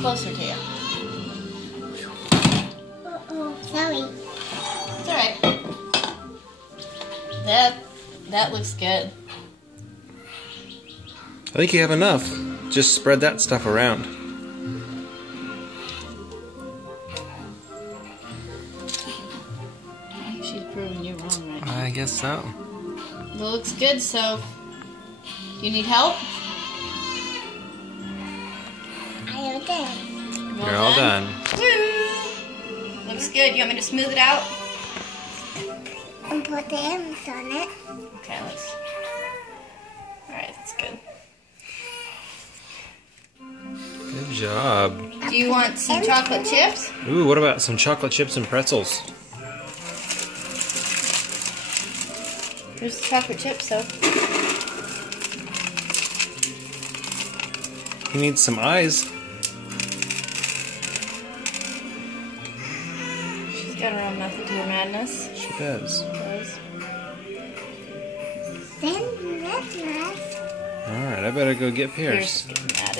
closer to you. Oh, sorry. It's alright. That looks good. I think you have enough. Just spread that stuff around. She's proving you wrong right now. I guess so. It looks good, so do you need help? I am done. Well You're all done. Woo! Looks good. You want me to smooth it out? And put the M's on it. Okay, let's. Alright, that's good. Good job. Do you want some chocolate chips? Ooh, what about some chocolate chips and pretzels? Here's the chocolate chips, so. He needs some eyes. She's got her own method to her madness. She does. Then that's nice. Alright, I better go get Pierce. Pierce getting mad.